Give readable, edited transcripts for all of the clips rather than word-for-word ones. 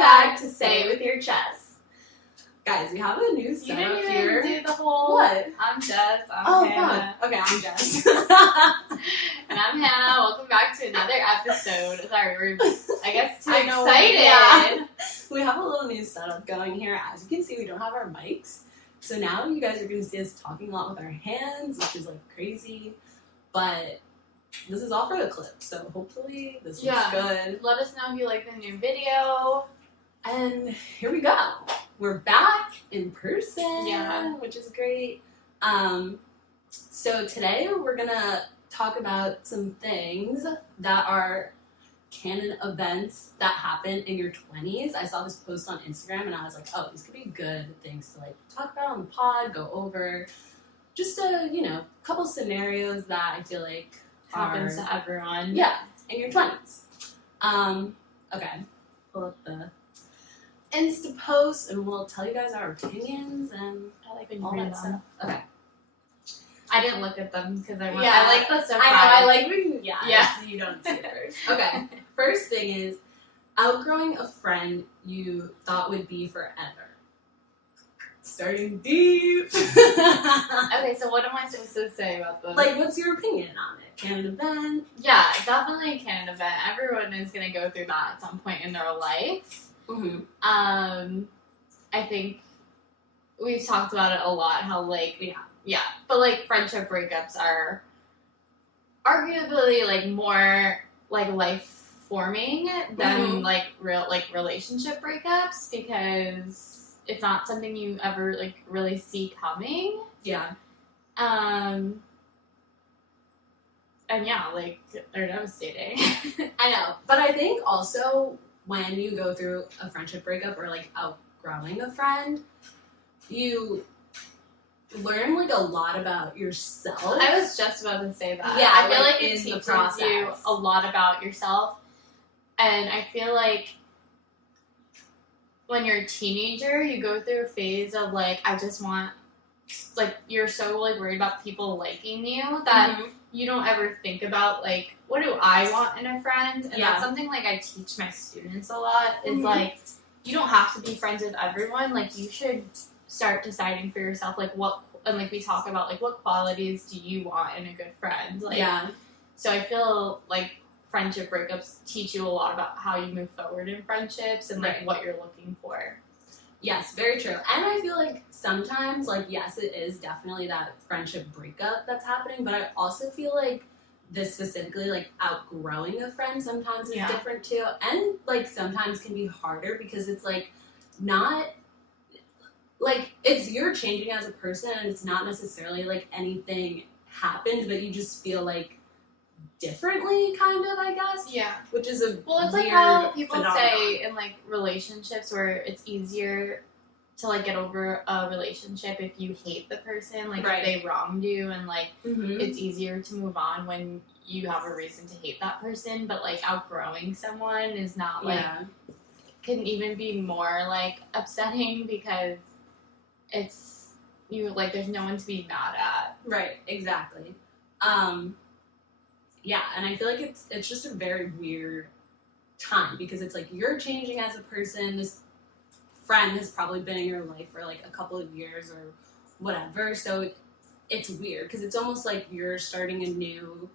back to Say It With Your Chest. Guys, we have a new setup here. You didn't even do the whole... What? I'm Jess. I'm Hannah. Fuck. Okay, I'm Jess. And I'm Hannah. Welcome back to another episode. Sorry, we're, I guess, too excited. Yeah. We have a little new setup going here. As you can see, we don't have our mics. So now you guys are going to see us talking a lot with our hands, which is, like, crazy. But this is all for the clip, so hopefully this looks good. Let us know if you like the new video. And here we go. We're back in person, which is great. So today we're gonna talk about some things that are canon events that happen in your 20s. I saw this post on Instagram and I was like, oh, these could be good things to like talk about on the pod, go over. Just a, couple scenarios that I feel like happens to everyone. Yeah, in your 20s. Okay, pull up the Insta post and we'll tell you guys our opinions and I like when all you read that stuff. Okay. I didn't look at them because I like the surprise. I like when you don't see it first. Okay. First thing is outgrowing a friend you thought would be forever. Starting deep. Okay, so what am I supposed to say about this? Like, what's your opinion on it? Canon event? Yeah, definitely a canon event. Everyone is going to go through that at some point in their life. Mm-hmm. I think we've talked about it a lot, how, like, but, like, friendship breakups are arguably, like, more, like, life-forming than, like, real, like, relationship breakups, because it's not something you ever, like, really see coming. Yeah. And yeah, like, they're devastating. I know. But I think also when you go through a friendship breakup or, like, outgrowing a friend, you learn, like, a lot about yourself. I was just about to say that. Yeah, I feel like it in the teaches process. you a lot about yourself. And I feel like when you're a teenager, you go through a phase of, like, I just want, like, you're so, like, worried about people liking you that you don't ever think about, like, what do I want in a friend? And that's something, like, I teach my students a lot, is, like, you don't have to be friends with everyone. Like, you should start deciding for yourself, like, what, and, like, we talk about, like, what qualities do you want in a good friend? Like, so I feel like friendship breakups teach you a lot about how you move forward in friendships and, like, what you're looking for. Yes, very true. And I feel like sometimes, like, yes, it is definitely that friendship breakup that's happening, but I also feel like this specifically, like, outgrowing a friend sometimes is different too. And, like, sometimes can be harder because it's, like, not, like, it's you're changing as a person and it's not necessarily, like, anything happened, but you just feel, like, differently, kind of, I guess. Yeah. Which is a Well, it's weird like how people phenomenon. say in, like, relationships where it's easier to, like, get over a relationship if you hate the person, like, if they wronged you, and, like, it's easier to move on when you have a reason to hate that person, but, like, outgrowing someone is not, like, can even be more, like, upsetting because it's, like, there's no one to be mad at. Right, exactly. Yeah, and I feel like it's just a very weird time because it's like you're changing as a person. This friend has probably been in your life for like a couple of years or whatever, so it's weird because it's almost like you're starting a new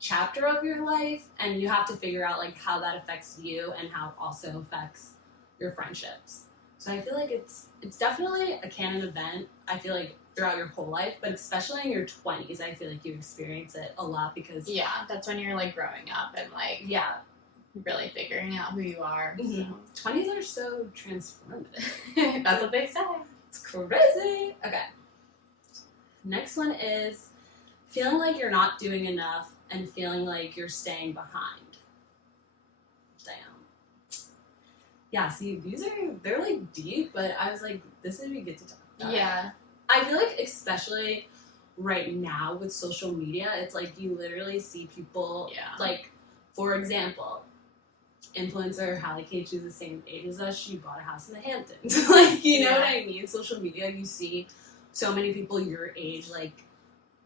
chapter of your life and you have to figure out like how that affects you and how it also affects your friendships. So I feel like it's definitely a canon event. I feel like throughout your whole life, but especially in your 20s, I feel like you experience it a lot because that's when you're like growing up and like really figuring out who you are. So. 20s are so transformative. That's what they say. It's crazy. Okay. Next one is feeling like you're not doing enough and feeling like you're staying behind. Damn. Yeah, see, they're like deep, but I was like, this would be good to talk about. Yeah. I feel like especially right now with social media, it's like you literally see people, like, for example, influencer Hallie Kate, she's the same age as us, she bought a house in the Hamptons. Like, you know what I mean? Social media, you see so many people your age, like,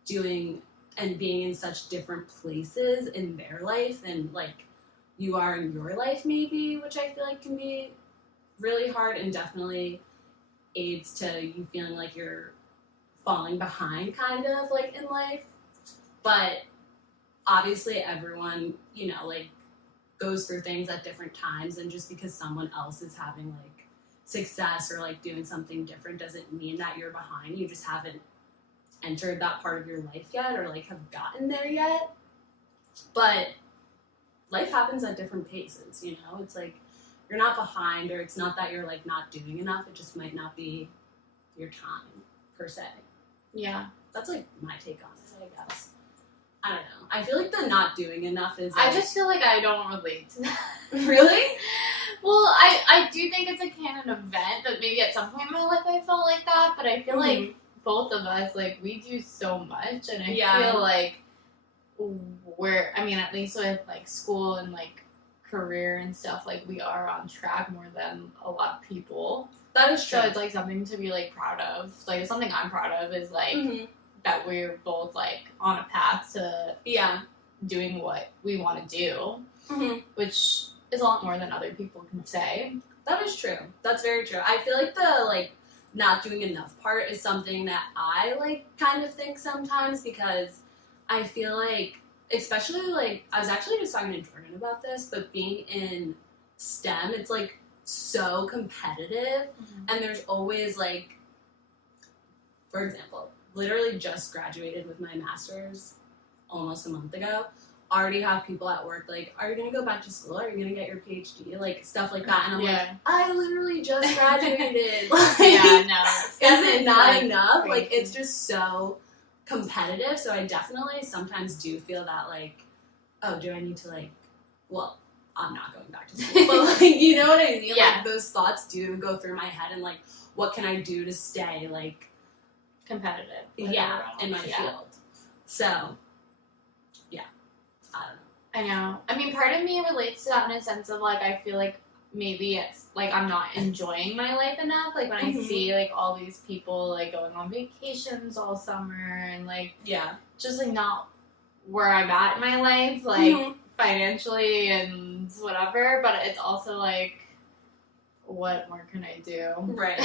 doing and being in such different places in their life and, like, you are in your life maybe, which I feel like can be really hard and definitely aids to you feeling like you're falling behind kind of like in life. But obviously everyone, you know, like goes through things at different times, and just because someone else is having like success or like doing something different doesn't mean that you're behind. You just haven't entered that part of your life yet or like have gotten there yet. But life happens at different paces, you know? It's like you're not behind, or it's not that you're like not doing enough. It just might not be your time per se. Yeah. That's like my take on it, I guess. I don't know. I feel like the not doing enough is I like, just feel like I don't relate to that. really? Well, I do think it's a Canon event, but maybe at some point in my life I felt like that. But I feel like both of us, like, we do so much, and I feel like I mean, at least with like school and like career and stuff, like we are on track more than a lot of people. That is true. So it's like something to be like proud of. Like, it's something I'm proud of is like that we're both like on a path to doing what we want to do, which is a lot more than other people can say. That is true. That's very true. I feel like the like not doing enough part is something that I like kind of think sometimes, because I feel like, especially like, I was actually just talking to Jordan about this, but being in STEM, it's like so competitive, and there's always like, for example, literally just graduated with my master's almost a month ago. Already have people at work like, are you gonna go back to school? Are you gonna get your PhD? Like stuff like that, and I'm like, I literally just graduated. Like, is it not like enough? Crazy. Like, it's just so competitive. So I definitely sometimes do feel that like, oh, do I need to like, well, I'm not going back to school, but like, you know what I mean? Yeah. Like, those thoughts do go through my head, and like, what can I do to stay like competitive? In my field. So I don't know. I know. I mean, part of me relates to that in a sense of like, I feel like maybe it's like I'm not enjoying my life enough. Like when I see like all these people like going on vacations all summer and like just like not where I'm at in my life, like financially and whatever. But it's also like, what more can I do? Right.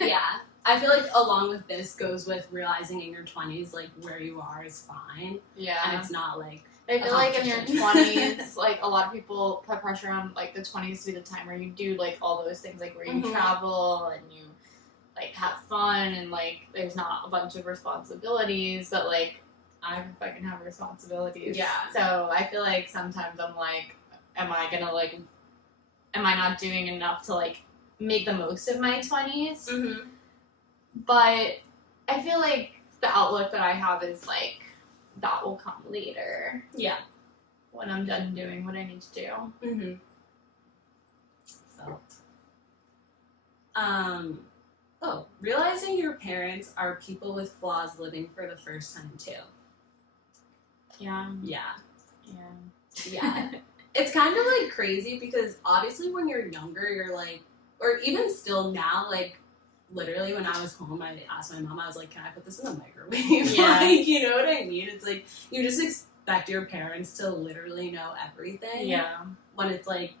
Yeah. I feel like along with this goes with realizing in your 20s like where you are is fine. Yeah. And it's not like, I feel like in your 20s, like, a lot of people put pressure on, like, the 20s to be the time where you do, like, all those things, like, where you travel and you, like, have fun and, like, there's not a bunch of responsibilities, but, like, I fucking have responsibilities. Yeah. So I feel like sometimes I'm like, am I not doing enough to, like, make the most of my 20s? But I feel like the outlook that I have is, like, that will come later. Yeah. When I'm done doing what I need to do. So, realizing your parents are people with flaws living for the first time too. Yeah. It's kind of like crazy because obviously when you're younger, you're like, or even still now, like, literally when I was home, I asked my mom, I was like, can I put this in the microwave? Like, you know what I mean? It's like, you just expect your parents to literally know everything. Yeah. When it's like,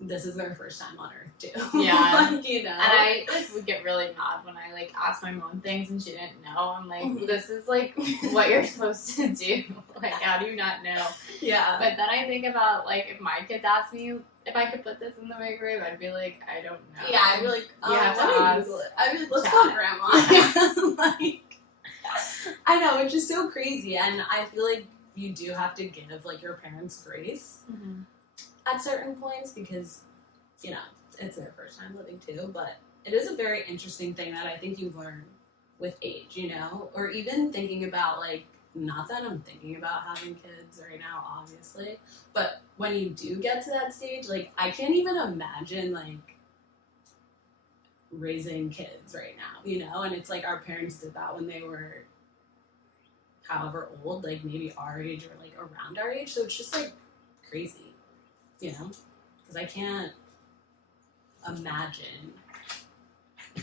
this is their first time on earth too. Yeah. Like, you know? And I like would get really mad when I like asked my mom things and she didn't know. I'm like, this is like what you're supposed to do. Like, how do you not know? Yeah. But then I think about like, if my kids ask me if I could put this in the microwave, I'd be like, I don't know. Yeah, I'd be like, let me Google it. I'd be like, let's call Grandma. Like, I know, it's just so crazy, and I feel like you do have to give like your parents grace at certain points because, you know, it's their first time living too. But it is a very interesting thing that I think you learn with age, you know, or even thinking about like. Not that I'm thinking about having kids right now, obviously, but when you do get to that stage, like, I can't even imagine, like, raising kids right now, you know? And it's like our parents did that when they were however old, like, maybe our age or, like, around our age, so it's just, like, crazy, you know? Because I can't imagine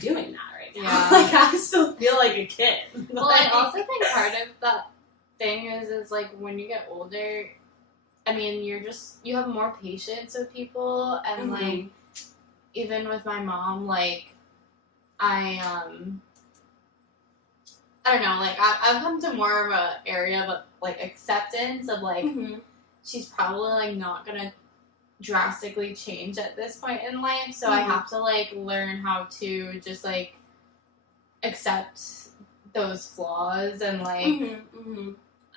doing that right now. Yeah. Like, I still feel like a kid. Well, I also think part of that thing is like when you get older, I mean, you have more patience with people and like even with my mom, like, I don't know, like, I've come to more of a area of, like, acceptance of, like, she's probably, like, not gonna drastically change at this point in life, so I have to, like, learn how to just, like, accept those flaws and, like,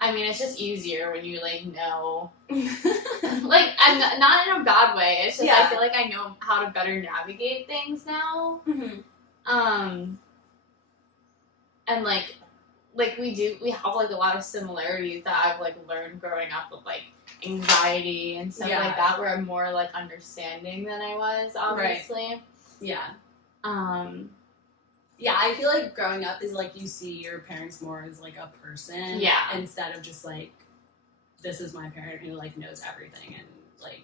I mean, it's just easier when you, like, know, like, I'm not in a bad way, it's just, I feel like I know how to better navigate things now, and, like, we have, like, a lot of similarities that I've, like, learned growing up with, like, anxiety and stuff like that, where I'm more, like, understanding than I was, obviously. Right. Yeah. Yeah, I feel like growing up is, like, you see your parents more as, like, a person. Yeah. Instead of just, like, this is my parent who, like, knows everything and, like,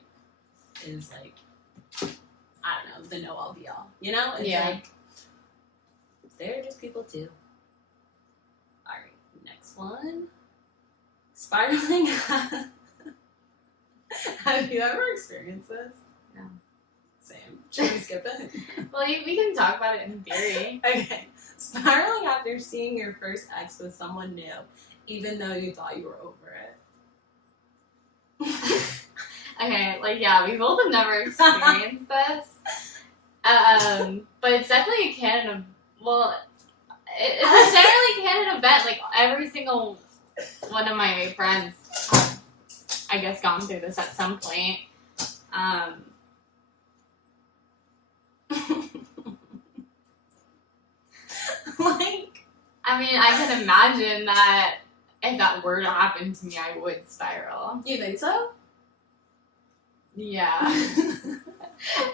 is, like, I don't know, the know-all be-all. You know? It's like, they're just people, too. Alright, next one. Spiraling. Have you ever experienced this? No. Same. Should we skip it? Well, we can talk about it in theory. Okay. Spiraling after seeing your first ex with someone new, even though you thought you were over it. Okay, like, yeah, we both have never experienced this. But it's definitely a Canon, well, it's a generally Canon event. Like, every single one of my friends have, I guess, gone through this at some point. Like, I mean, I can imagine that if that were to happen to me, I would spiral. you think so? Yeah.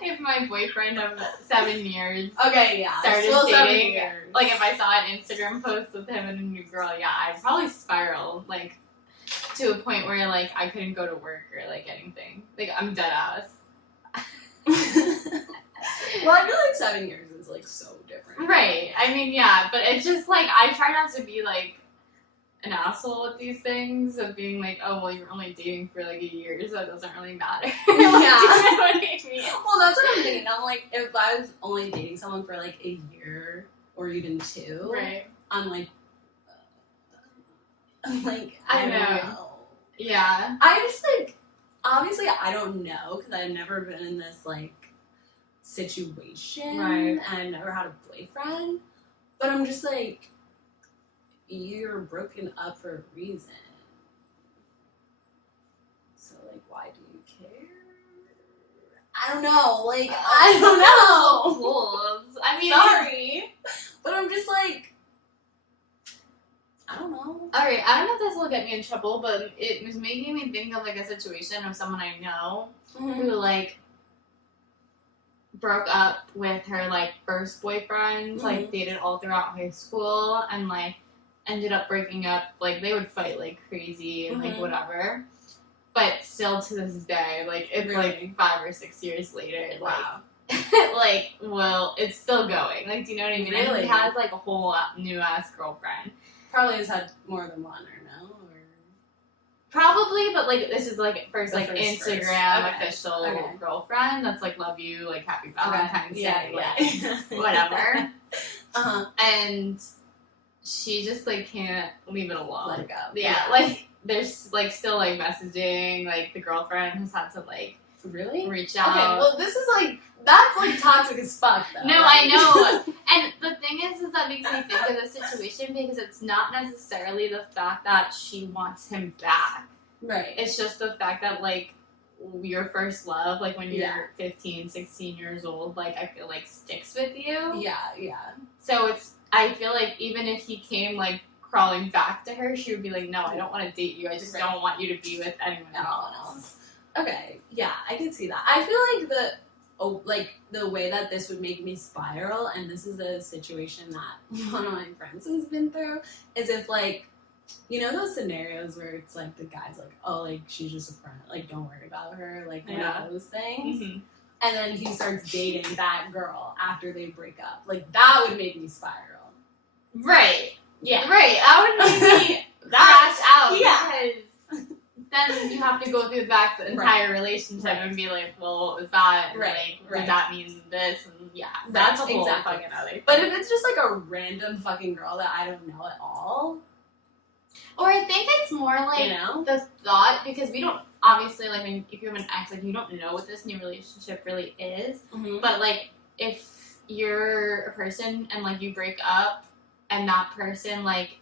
If my boyfriend of 7 years Okay, yeah. started Still 7 dating, years. like, if I saw an Instagram post with him and a new girl, yeah, I'd probably spiral, like, to a point where, like, I couldn't go to work or, like, anything. Like, I'm dead ass. Well, I feel like 7 years is, like, so different. Right. I mean, yeah, but it's just, like, I try not to be, like, an asshole with these things of being like, oh, well, you're only dating for, like, a year, so it doesn't really matter. Like, Yeah. do you know what I mean? Well, that's what I'm thinking. I'm like, if I was only dating someone for, like, a year or even 2, Right. I'm like, I don't know. Yeah. I just, like, obviously I don't know because I've never been in this, like, situation. Right. And I've never had a boyfriend. But I'm just like, you're broken up for a reason. So, like, why do you care? I don't know. Like, I don't know. Fools. I mean, Sorry. But I'm just like, I don't know. Alright, I don't know if this will get me in trouble, but it was making me think of, like, a situation of someone I know who, like, broke up with her, like, first boyfriend, like, dated all throughout high school, and, like, ended up breaking up. Like, they would fight like crazy and, like, whatever. But still to this day, like, it's, Really? like, 5 or 6 years later, like, Wow. like, well, it's still going. Like, do you know what I mean? And Really? he has, like, a whole new-ass girlfriend. Probably has had more than one, or no? Or... Probably, but, like, this is, like, first, The like, first. Instagram Okay. official Okay. girlfriend that's, like, love you, like, happy Valentine's Day, like, yeah. whatever. Uh-huh. And she just, like, can't leave it alone. Let it go. Yeah, like, there's, like, still, like, messaging, like, the girlfriend has had to, like, Really? reach out. Okay, well, this is, like, that's, like, toxic as fuck, though. No, Like- I know. And the thing is that makes me think of the situation because it's not necessarily the fact that she wants him back. Right. It's just the fact that, like, your first love, like, when you're Yeah. 15, 16 years old, like, I feel like sticks with you. Yeah, yeah. So I feel like even if he came, like, crawling back to her, she would be like, no, I don't want to date you. I just don't want you to be with anyone else. Okay, yeah, I can see that. I feel like the way that this would make me spiral, and this is a situation that one of my friends has been through, is if, like, you know those scenarios where it's like the guy's like, oh, like, she's just a friend, like, don't worry about her, like, one of those things. Mm-hmm. And then he starts dating that girl after they break up. Like, that would make me spiral. Right. Yeah. Right. That would make me crash out. Yeah. Because then you have to go through back the entire relationship and be like, well, what was that? And did that mean this? And that's a whole fucking other thing. But if it's just like a random fucking girl that I don't know at all. Or I think it's more like the thought, because we don't, obviously, like, if you have an ex, like, you don't know what this new relationship really is. Mm-hmm. But, like, if you're a person and, like, you break up and that person, like,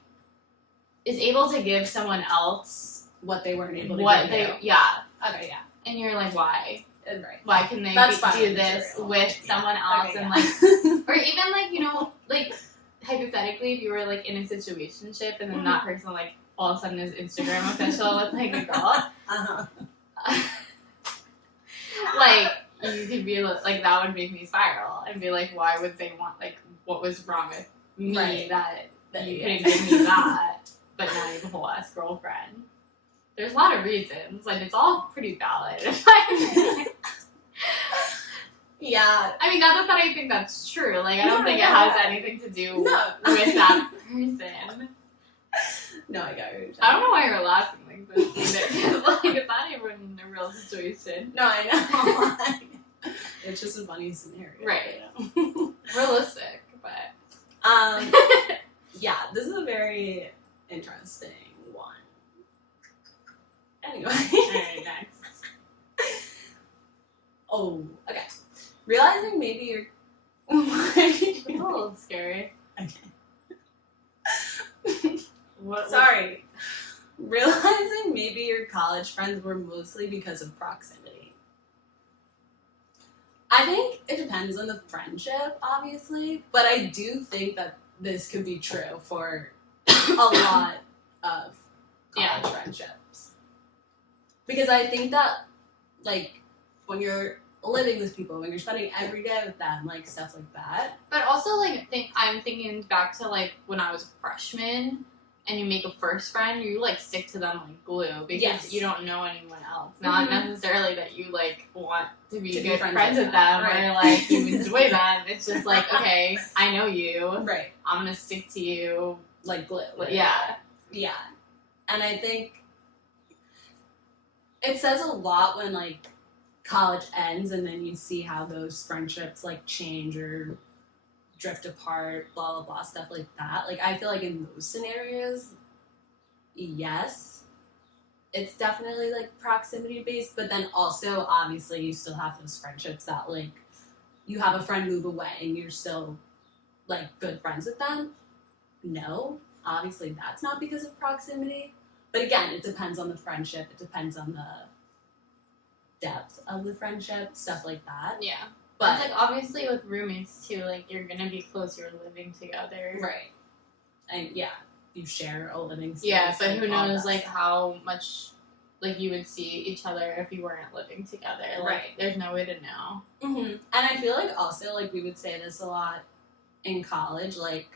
is able to give someone else what they weren't able to give you. Yeah. Okay, yeah. And you're like, why? Right. Why can they do this with someone else? Okay, and, like, or even, like, you know, like, hypothetically, if you were, like, in a situationship and then that person, like, all of a sudden is Instagram official with, like, a girl. Like, you could be, like, that would make me spiral and be like, why would they want, like, what was wrong with me that you couldn't give me that, but now you have a whole ass girlfriend? There's a lot of reasons. Like, it's all pretty valid. Yeah. I mean, not that I think that's true. Like, I don't think it has anything to do with that person. No, I got you. I don't know why you're laughing like this either. Because, like, it's not even a real situation. No, I know. It's just a funny scenario. Right. You know? Realistic, but... yeah, this is a very interesting one. Anyway. Alright, next. Oh, okay. Realizing maybe you're... It's a little scary. Okay. Sorry. Realizing maybe your college friends were mostly because of proximity. I think it depends on the friendship, obviously, but I do think that this could be true for a lot of college friendships. Because I think that, like, when you're living with people, when you're spending every day with them, like, stuff like that. But also, like, I'm thinking back to, like, when I was a freshman, and you make a first friend, you, like, stick to them like glue, because you don't know anyone else. Not necessarily that you, like, want to be good friends with them, or, like, you enjoy them. It's just like, okay, I know you. Right. I'm gonna stick to you. Like glue. Yeah. Yeah. And I think it says a lot when, like, college ends and then you see how those friendships, like, change or drift apart, blah, blah, blah, stuff like that. Like, I feel like in those scenarios, yes, it's definitely, like, proximity-based, but then also, obviously, you still have those friendships that, like, you have a friend move away and you're still, like, good friends with them. No, obviously, that's not because of proximity. But again, it depends on the friendship. It depends on the depth of the friendship, stuff like that. Yeah. But it's like, obviously with roommates too, like, you're gonna be closer living together. Right. And yeah, you share a living space. Yeah, but who knows, like, how much, like, you would see each other if you weren't living together. Like, there's no way to know. Mm-hmm. And I feel like also, like, we would say this a lot in college, like,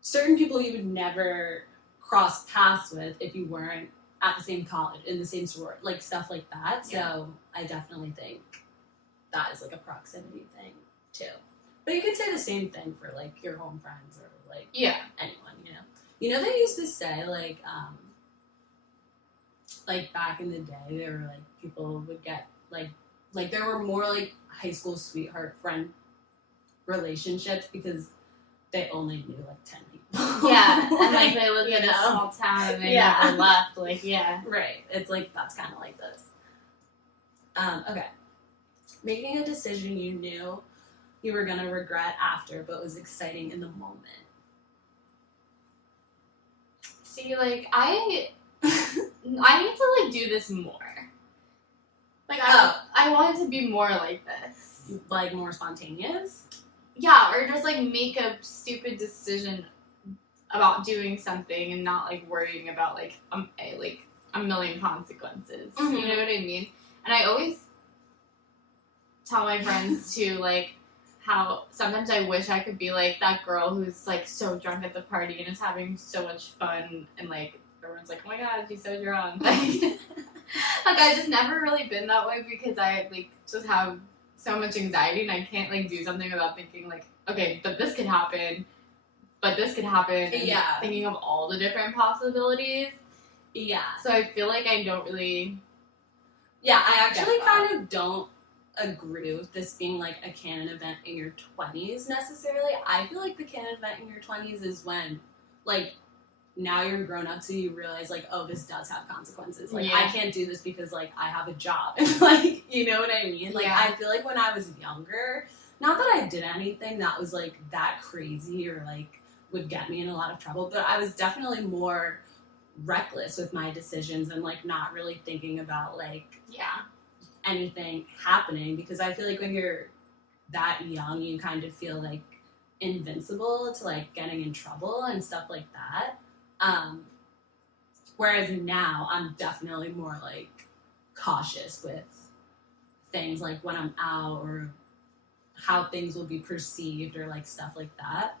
certain people you would never cross paths with if you weren't at the same college, in the same sorority, like, stuff like that. So I definitely think that is, like, a proximity thing, too. But you could say the same thing for, like, your home friends or, like, anyone, you know? You know, they used to say, like, back in the day, there were, like, people would get, like, there were more, like, high school sweetheart friend relationships because they only knew, like, 10 people. Yeah, and, like, they lived in a small town and they never left, like, Right. It's, like, that's kind of like this. Okay. Making a decision you knew you were going to regret after, but was exciting in the moment. See, like, I need to, like, do this more. Like, I want it to be more like this. Like, more spontaneous? Yeah, or just, like, make a stupid decision about doing something and not, like, worrying about, like, a million consequences. Mm-hmm. You know what I mean? And I always tell my friends, too, like, how sometimes I wish I could be, like, that girl who's, like, so drunk at the party and is having so much fun and, like, everyone's like, oh my god, she's so drunk. Like, I've just never really been that way because I, like, just have so much anxiety and I can't, like, do something without thinking, like, okay, but this could happen, and thinking of all the different possibilities. Yeah. So I feel like I don't really. Yeah, I actually kind of don't agree with this being like a canon event in your 20s necessarily. I feel like the canon event in your 20s is when, like, now you're grown up, so you realize, like, oh, this does have consequences. Like, I can't do this because, like, I have a job. And, like, you know what I mean? Like, I feel like when I was younger, not that I did anything that was, like, that crazy or, like, would get me in a lot of trouble, but I was definitely more reckless with my decisions and, like, not really thinking about, like, anything happening, because I feel like when you're that young, you kind of feel, like, invincible to, like, getting in trouble and stuff like that. Whereas now I'm definitely more like cautious with things, like when I'm out or how things will be perceived or like stuff like that.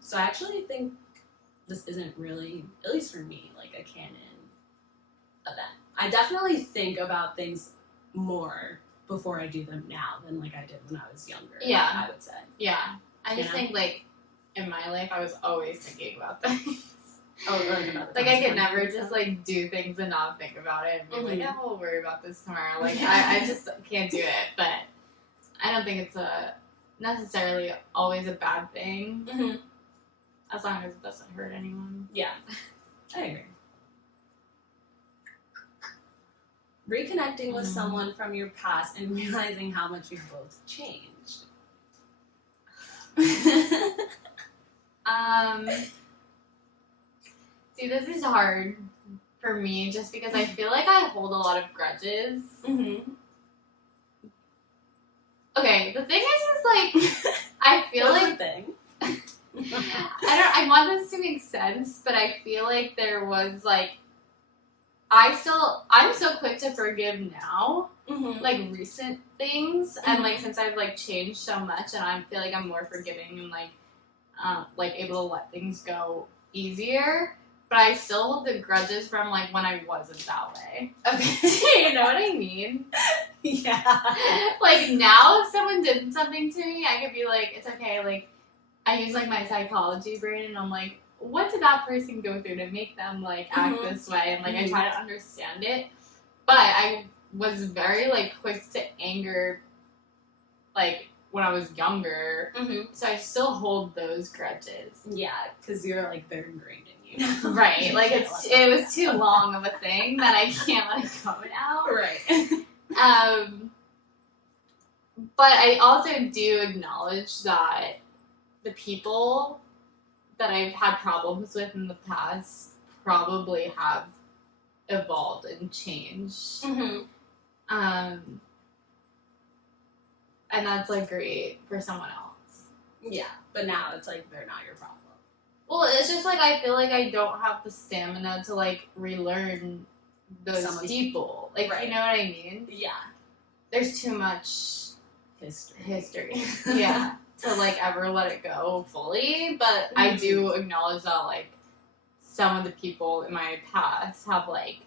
So I actually think this isn't really, at least for me, like a canon event. I definitely think about things more before I do them now than like I did when I was younger. Yeah. I would say. Yeah. I just think like in my life I was always thinking about things. Oh, really? Like I could never just like do things and not think about it and be like, oh, we'll worry about this tomorrow. Like I just can't do it. But I don't think it's necessarily always a bad thing. Mm-hmm. As long as it doesn't hurt anyone. Yeah, I agree. Reconnecting with someone from your past and realizing how much you've both changed. See, this is hard for me just because I feel like I hold a lot of grudges. Mm-hmm. Okay, the thing is like, I feel What's like... the thing? I want this to make sense, but I feel like there was like... I'm so quick to forgive now, like recent things, and like since I've like changed so much, and I feel like I'm more forgiving and like able to let things go easier. But I still hold the grudges from like when I wasn't that way. Okay, you know what I mean? Yeah. Like now, if someone did something to me, I could be like, it's okay. Like I use like my psychology brain, and I'm like, what did that person go through to make them like act this way? And like I try to understand it, but I was very like quick to anger, like when I was younger. So I still hold those grudges. Yeah, because you're like they're ingrained in you. Right, like it was too long of a thing that I can't let it go now. Right. But I also do acknowledge that the people that I've had problems with in the past probably have evolved and changed. And that's like great for someone else. Yeah, but now it's like they're not your problem. Well, it's just like I feel like I don't have the stamina to like relearn those people. Like, you know what I mean? Yeah. There's too much history. Yeah. To like ever let it go fully. But I do acknowledge that like some of the people in my past have like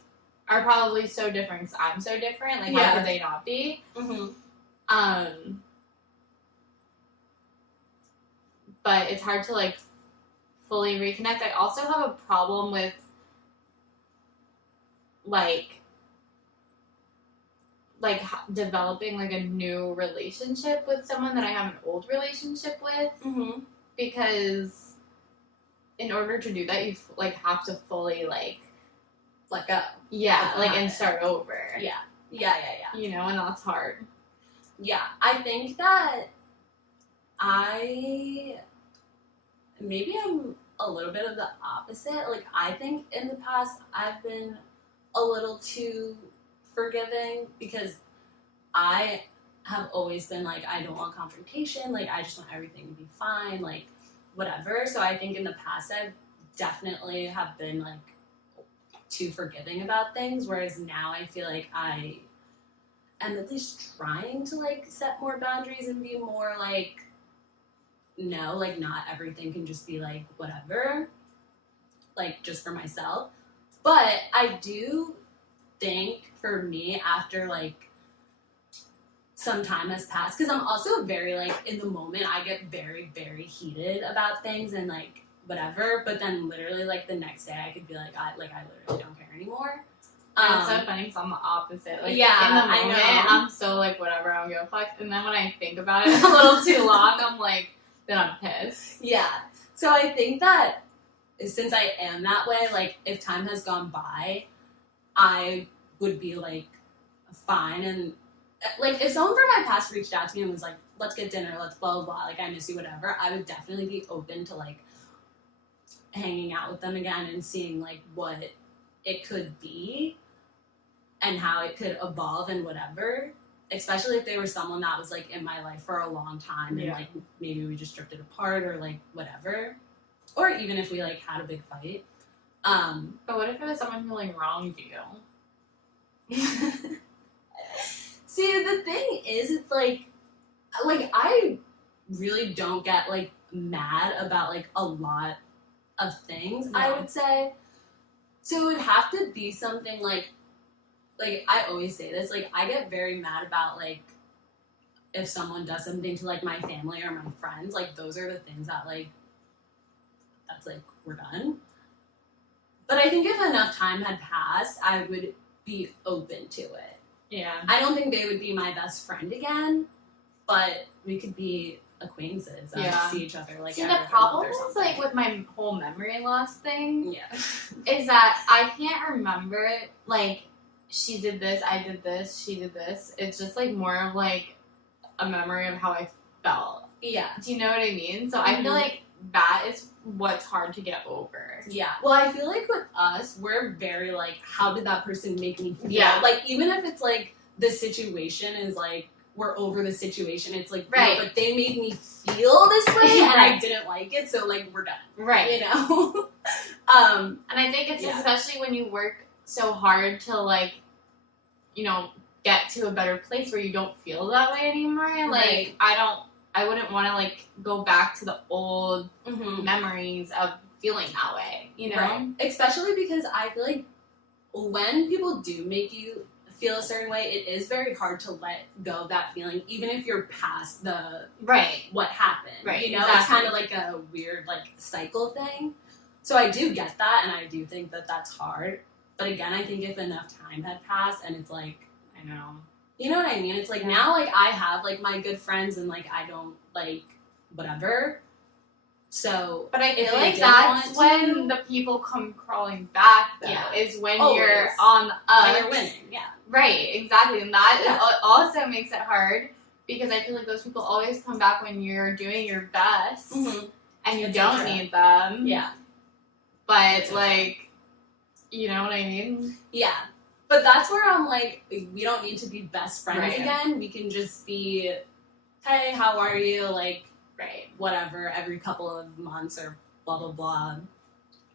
are probably so different because I'm so different. Like how could they not be? But it's hard to like fully reconnect. I also have a problem with like developing like a new relationship with someone that I have an old relationship with, because in order to do that you like have to fully like let go. Yeah, like and start over. Yeah. You know, and that's hard. Yeah, I think that maybe I'm a little bit of the opposite. Like, I think in the past I've been a little too forgiving because I have always been like, I don't want confrontation. Like, I just want everything to be fine. Like, whatever. So I think in the past I've definitely have been like too forgiving about things. Whereas now I feel like I am at least trying to like set more boundaries and be more like, no, like not everything can just be like whatever, like just for myself. But I do think for me, after like some time has passed, because I'm also very like in the moment I get very, very heated about things and like whatever, but then literally like the next day I could be like, I literally don't care anymore. It's so funny because I'm the opposite. Like, yeah, in the moment, I'm so, like, whatever, I don't give a fuck. And then when I think about it a little too long, I'm like, then I'm pissed. Yeah. So I think that since I am that way, like, if time has gone by, I would be, like, fine. And, like, if someone from my past reached out to me and was like, let's get dinner, let's blah, blah, blah, like, I miss you, whatever, I would definitely be open to, like, hanging out with them again and seeing, like, what it could be and how it could evolve and whatever, especially if they were someone that was, like, in my life for a long time and, like, maybe we just drifted apart or, like, whatever. Or even if we, like, had a big fight. But what if it was someone who, like, wronged you? See, the thing is, it's, like, I really don't get, like, mad about, like, a lot of things, I would say. So it would have to be something, like, I always say this, like, I get very mad about, like, if someone does something to, like, my family or my friends, like, those are the things that, like, that's, like, we're done. But I think if enough time had passed, I would be open to it. Yeah. I don't think they would be my best friend again, but we could be acquaintances and see each other, like, see, the problem is, like, with my whole memory loss thing, is that I can't remember, like, she did this, I did this, she did this. It's just, like, more of, like, a memory of how I felt. Yeah. Do you know what I mean? So I feel like that is what's hard to get over. Yeah. Well, I feel like with us, we're very, like, how did that person make me feel? Yeah. Like, even if it's, like, the situation is, like, we're over the situation, it's, like, right. But they made me feel this way, and I didn't like it, so, like, we're done. Right. You know? And I think it's especially when you work so hard to, like, you know, get to a better place where you don't feel that way anymore. Like, I wouldn't want to, like, go back to the old memories of feeling that way, you know? Right. Especially because I feel like when people do make you feel a certain way, it is very hard to let go of that feeling, even if you're past the what happened. Right. You know, it's kind of like a weird, like, cycle thing. So I do get that, and I do think that that's hard. But again, I think if enough time had passed, and it's like, I know. You know what I mean? It's like now, like, I have, like, my good friends, and, like, I don't, like, whatever. So, but I feel like that's when the people come crawling back, though, is when you're on the up. When you're winning, Right, exactly. And that also makes it hard, because I feel like those people always come back when you're doing your best, and you don't need them. Yeah. But, like, you know what I mean? Yeah. But that's where I'm like, we don't need to be best friends again. We can just be, hey, how are you? Like, whatever, every couple of months or blah, blah, blah.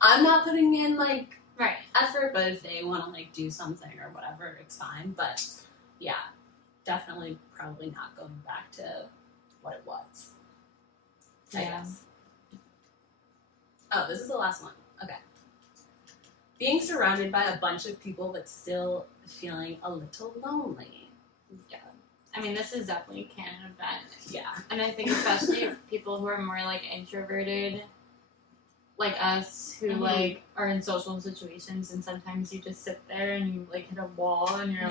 I'm not putting in, like, effort, but if they want to, like, do something or whatever, it's fine. But, yeah, definitely probably not going back to what it was. I guess. Oh, this is the last one. Okay. Being surrounded by a bunch of people but still feeling a little lonely. Yeah. I mean, this is definitely a Canon event. Yeah. And I think especially people who are more, like, introverted, like us, who, like, are in social situations, and sometimes you just sit there and you, like, hit a wall and you're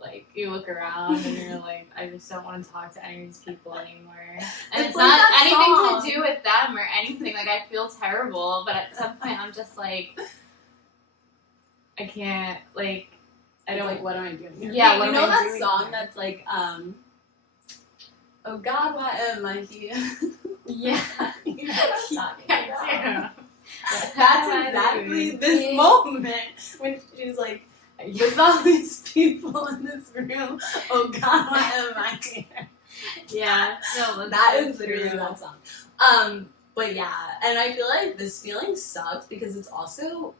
like, you look around and you're like, I just don't want to talk to any of these people anymore. And it's like not anything to do with them or anything. Like, I feel terrible, but at some point I'm just like, I can't, like, I don't. Like, what am I doing here? Yeah, you know that song that's like, oh God, why am I here? Yeah. You know what I'm talking about. That's exactly this moment when she's like, with all these people in this room, oh God, why am I here? Yeah, no, that is literally that song. But yeah, and I feel like this feeling sucks because it's also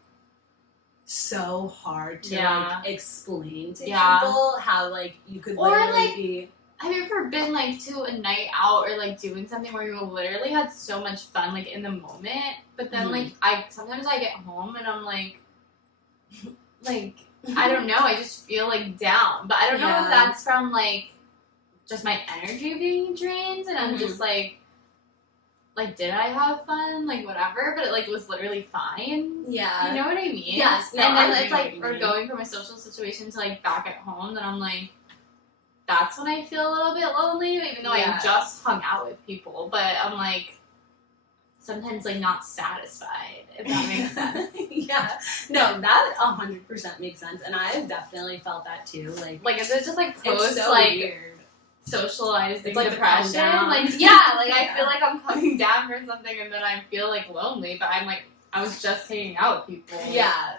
so hard to like explain to people how like you could literally be. Have you ever been like to a night out or like doing something where you literally had so much fun like in the moment, but then like sometimes I get home and I'm like I don't know, I just feel like down, but I don't know if that's from like just my energy being drained and I'm just like like, did I have fun? Like, whatever, but it, like, was literally fine. Yeah. You know what I mean? Yes. No, and then I it's know like, what you we're mean. going from a social situation to, like, back at home, then I'm like, that's when I feel a little bit lonely, even though I just hung out with people. But I'm like, sometimes, like, not satisfied, if that makes sense. Yeah. No, that 100% makes sense. And I've definitely felt that too. Like Is it just, like, it's post, so like, weird. socializing It's like depression? the calm down. Like, yeah, like, I feel like I'm coming down for something and then I feel, like, lonely, but I'm like, I was just hanging out with people. Yeah.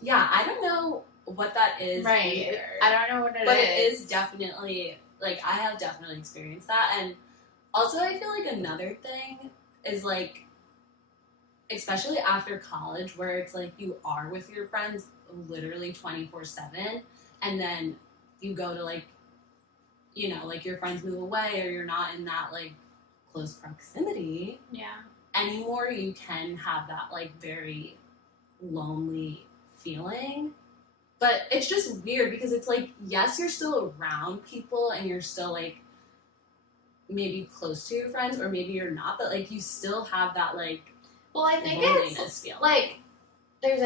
Yeah, I don't know what that is either. I don't know what it is. But it is definitely, like, I have definitely experienced that. And also, I feel like another thing is, like, especially after college, where it's, like, you are with your friends literally 24/7, and then you go to, like, you know, like, your friends move away, or you're not in that, like, close proximity anymore, you can have that, like, very lonely feeling. But it's just weird because it's like, yes, you're still around people and you're still, like, maybe close to your friends, or maybe you're not, but, like, you still have that, like, well, I think loneliness it's feeling. like there's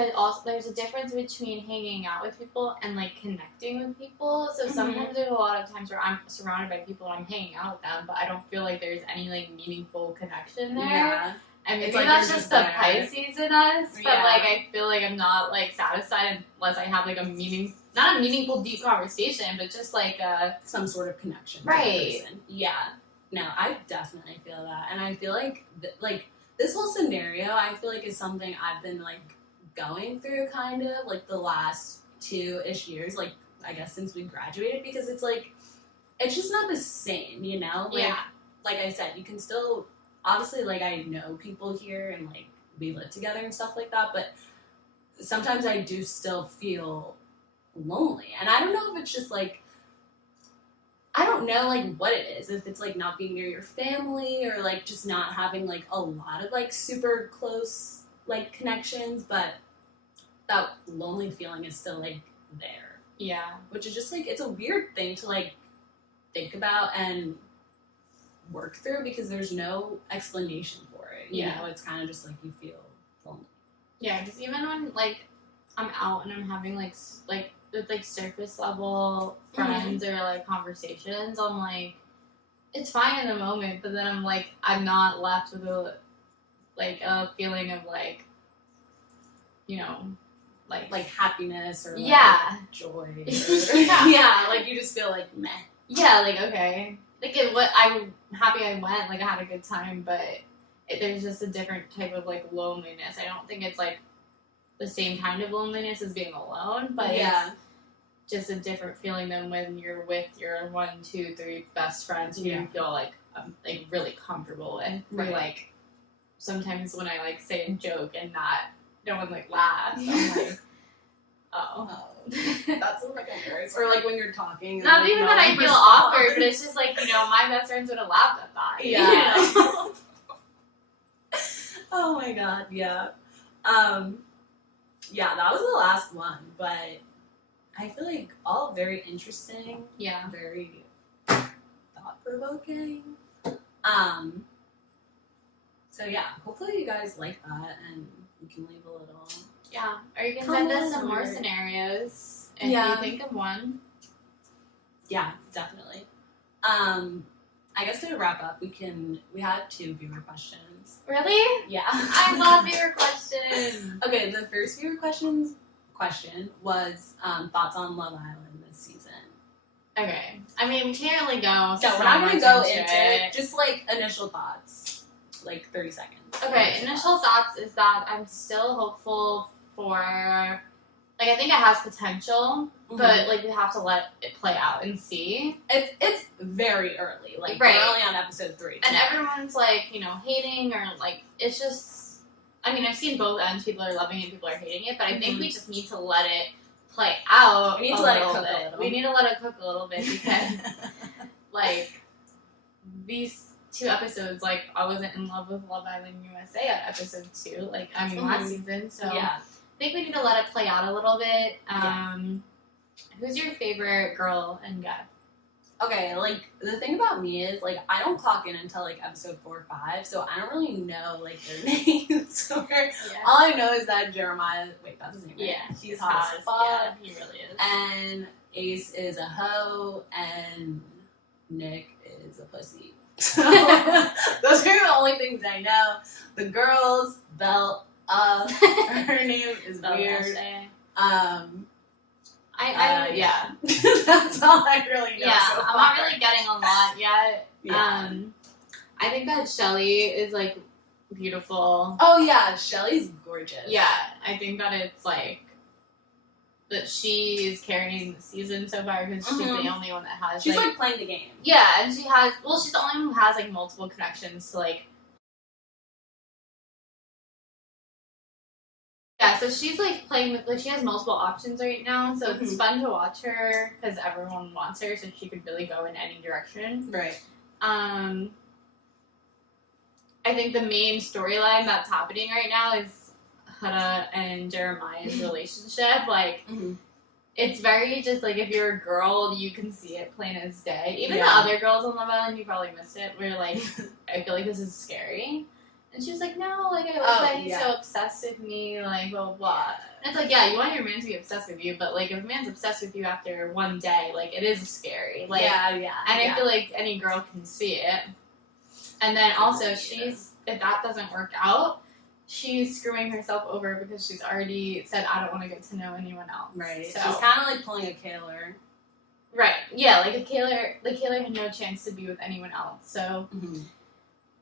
a difference between hanging out with people and, like, connecting with people. So sometimes there's a lot of times where I'm surrounded by people and I'm hanging out with them, but I don't feel like there's any, like, meaningful connection there. Yeah. And maybe like that's you're just just the there. Pisces in us, but, Yeah. like, I feel like I'm not, like, satisfied unless I have, like, not a meaningful, deep conversation, but just, like, some sort of connection Right. to the person. Yeah. No, I definitely feel that. And I feel like, this whole scenario, I feel like, is something I've been, like, going through kind of, like, the last 2-ish years, like, I guess since we graduated, because it's, like, it's just not the same, you know? Like, like I said, you can still, obviously, like, I know people here and, like, we live together and stuff like that, but sometimes I do still feel lonely. And I don't know if it's just, like, I don't know, like, what it is. If it's, like, not being near your family, or, like, just not having, like, a lot of, like, super close, like, connections, but that lonely feeling is still, like, there. Yeah. Which is just, like, it's a weird thing to, like, think about and work through, because there's no explanation for it. You know, it's kind of just, like, you feel lonely. Yeah, because even when, like, I'm out and I'm having, like, with, like, surface level friends or, like, conversations, I'm like, it's fine in the moment, but then I'm like, I'm not left with a feeling of, like, you know, like happiness or, like, joy. Or, Yeah. Like, you just feel like meh. Yeah, like, okay. Like, I'm happy I went, like, I had a good time, but there's just a different type of, like, loneliness. I don't think it's, like, the same kind of loneliness as being alone, but it's just a different feeling than when you're with your 1, 2, 3 best friends who you feel, like, really comfortable with. Right. Or, like, sometimes when I, like, say a joke and no one, like, laughs, I'm like, oh. That's like embarrassing. Or, like, when you're talking. Not like, even that I feel awkward, but it's just like, you know, my best friends would have laughed at that. Yeah. You know? Oh my god, yeah. Yeah, that was the last one, but I feel like all very interesting. Yeah. Very thought-provoking. So yeah, hopefully you guys like that, and you can leave a little... Yeah, or you can send us some more scenarios if you think of one. Yeah, definitely. I guess to wrap up, we had 2 viewer questions. Really? Yeah. I love viewer questions. Okay, the first viewer question was thoughts on Love Island this season. Okay. I mean, we can't really go. No, we're not going to go into it. Just, like, initial thoughts. Like, 30 seconds. Okay, initial thoughts is that I'm still hopeful for... Like, I think it has potential, but, like, we have to let it play out and see. It's very early. Like, right. We're only on episode 3. And everyone's, like, you know, hating or, like, it's just... I mean, I've seen both ends. People are loving it, people are hating it, but I think we just need to let it play out. We need to let it cook a little. We need to let it cook a little bit because, like, these 2 episodes, like, I wasn't in love with Love Island USA at episode 2, like, I mean, last season, so I think we need to let it play out a little bit. Who's your favorite girl and guy? Okay, like, the thing about me is, like, I don't clock in until, like, episode 4 or 5, so I don't really know, like, their names. All I know is that Jeremiah, wait, that's his name, right? Yeah. He's hot as fuck. Yeah, he really is. And Ace is a hoe, and Nick is a pussy. So, those are the only things I know. The girls, Belle, her name is weird. Yeah. That's all I really know. Yeah, so I'm not really getting a lot yet. Yeah. I think that Shelly is like beautiful. Oh yeah, Shelly's gorgeous. Yeah, I think that it's like that she is carrying the season so far because she's the only one that has. She's like playing the game. Yeah, and she has. Well, she's the only one who has like multiple connections to like. Yeah, so she's like playing with, like, she has multiple options right now, so it's fun to watch her because everyone wants her, so she could really go in any direction. Right. I think the main storyline that's happening right now is Huda and Jeremiah's relationship. Like, it's very just like if you're a girl, you can see it plain as day. Even the other girls on Love Island, you probably missed it. Where like, I feel like this is scary. And she was like, no, like, I love that he's so obsessed with me, like, blah, blah, blah. And it's like, yeah, you want your man to be obsessed with you, but, like, if a man's obsessed with you after one day, like, it is scary. Like, and I feel like any girl can see it. And then also, if that doesn't work out, she's screwing herself over because she's already said, I don't want to get to know anyone else. Right. So, she's kind of like pulling a Kaylor. Right. Yeah, like Kaylor had no chance to be with anyone else, so...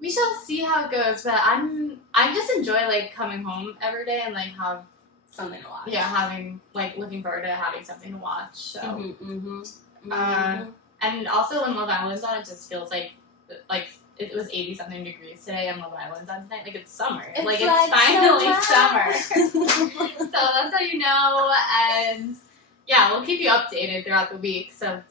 We shall see how it goes, but I just enjoy like coming home every day and like have something to watch. Yeah, looking forward to having something to watch. So, and also when Love Island's on, it just feels like it was 80-something degrees today, and Love Island's on tonight. Like it's summer. It's finally summer. So that's how you know. And yeah, we'll keep you updated throughout the week. So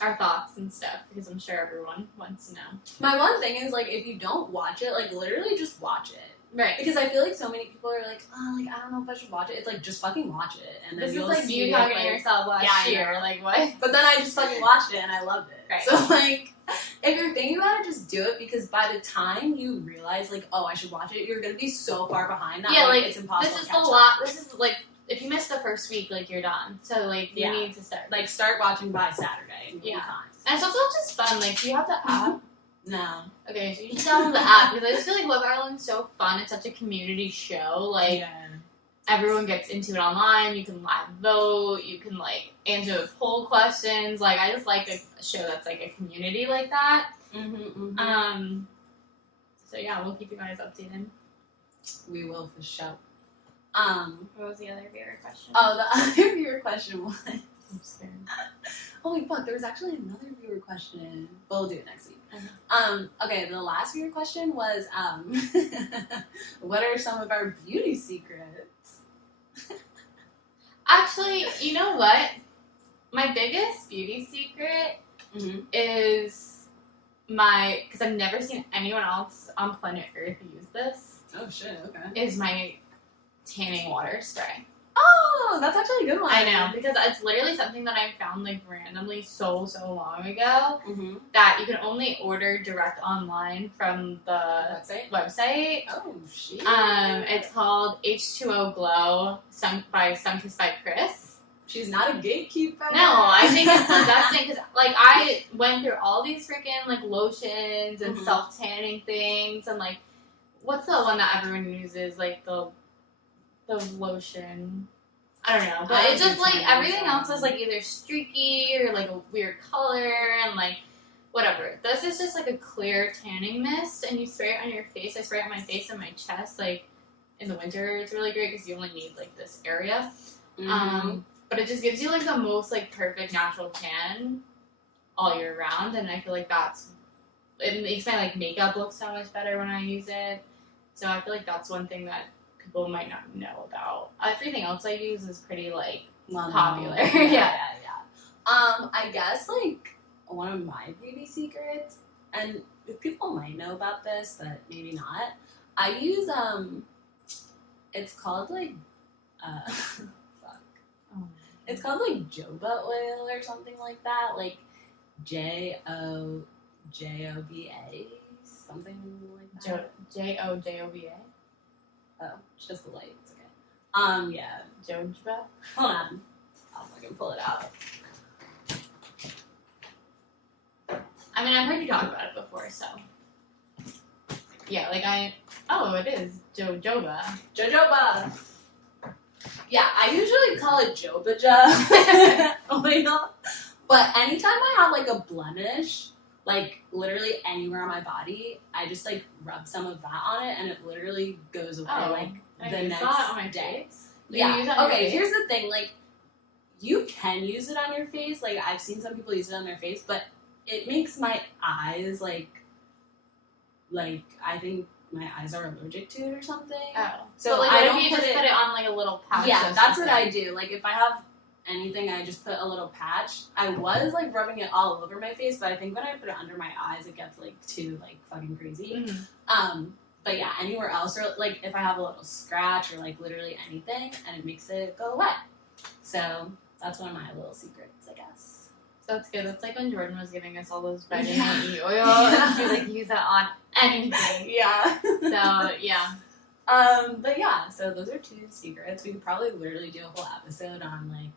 our thoughts and stuff, because I'm sure everyone wants to know. My one thing is, like, if you don't watch it, like, literally just watch it. Right. Because I feel like so many people are like, oh, like, I don't know if I should watch it. It's like, just fucking watch it. And then this you'll is like see you talking to yourself last year. Like, what? But then I just fucking watched it and I loved it. Right. So, like, if you're thinking about it, just do it, because by the time you realize, like, oh, I should watch it, you're going to be so far behind that. Yeah, like, it's impossible this is to catch up. This is, like, if you miss the first week, like, you're done. So, like, you need to start. Like, start watching by Saturday and you'll be fine. And it's also just fun. Like, do you have the app? No. Okay, so you should download the app, because I just feel like Love Island's so fun. It's such a community show. Like, everyone gets into it online. You can live vote. You can, like, answer poll questions. Like, I just like a show that's, like, a community like that. So, yeah, we'll keep you guys updated. We will, for sure. What was the other viewer question? Oh, the other viewer question was... I'm scared. Oh, wait, fuck, there was actually another viewer question. But we'll do it next week. Okay, the last viewer question was, what are some of our beauty secrets? Actually, you know what? My biggest beauty secret is because I've never seen anyone else on planet Earth use this. Oh, shit, okay. Is my tanning water spray. Oh, that's actually a good one. I know, because it's literally something that I found, like, randomly so long ago that you can only order direct online from the website. Oh, shit. It's called H2O Glow, by Sunkissed by Chris. She's not a gatekeeper. No, I think it's the best thing, because, like, I went through all these freaking, like, lotions and self-tanning things, and, like, what's the one that everyone uses, like, the lotion, I don't know, but it's just like everything else is like either streaky or like a weird color and like whatever. This is just like a clear tanning mist, and you spray it on your face. I spray it on my face and my chest. Like in the winter, it's really great because you only need like this area. But it just gives you like the most like perfect natural tan all year round, and I feel like it makes my like makeup look so much better when I use it. So I feel like that's one thing that people might not know about. Everything else I use is pretty, like, popular. Yeah. I guess, like, one of my beauty secrets, and people might know about this, but maybe not. I use, it's called, like, fuck. It's called like jojoba oil or something like that. Like jojoba, something like that. Jojoba. Oh, just the light. It's okay. Yeah. Jojoba. Hold on. I'll fucking pull it out. I mean, I've heard you talk about it before, so. Yeah, like oh, it is jojoba. Jojoba. Yeah, I usually call it jobaja oil. But anytime I have like a blemish, like literally anywhere on my body, I just like rub some of that on it and it literally goes away like the next on my day. face? Yeah. Okay, here's the thing, like you can use it on your face. Like I've seen some people use it on their face, but it makes my eyes like I think my eyes are allergic to it or something. Oh. So like, I what don't if you just put it on like a little patch? Yeah, or that's something? what I do. Like if I have anything, I just put a little patch. I was like rubbing it all over my face, but I think when I put it under my eyes, it gets like too like fucking crazy. Mm-hmm. But yeah, anywhere else, or like if I have a little scratch or like literally anything, and it makes it go away. So that's one of my little secrets, I guess. So that's good. That's like when Jordan was giving us all those vitamin E oil, and she like use that on anything. Yeah. So yeah. But yeah, so those are 2 secrets. We could probably literally do a whole episode on like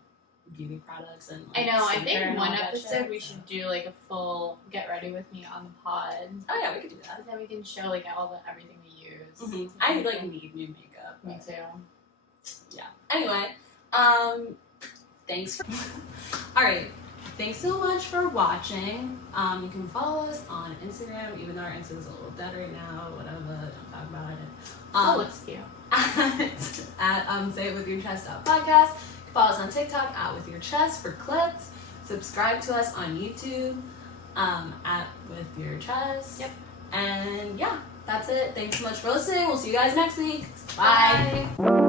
beauty products and like, I know. I skincare think and all one that episode shit, we should do like a full get ready with me on the pod. Oh yeah, we could do that. Because then we can show like everything we use. Mm-hmm. I like need new makeup. Me too. Yeah. Anyway, thanks for. All right. Thanks so much for watching. You can follow us on Instagram, even though our Instagram's a little dead right now. Whatever. Don't talk about it. Oh, it's cute. At Say It With Your Chest podcast. You can follow us on TikTok at With Your Chest for clips. Subscribe to us on YouTube at With Your Chest. Yep. And yeah, that's it. Thanks so much for listening. We'll see you guys next week. Bye. Bye.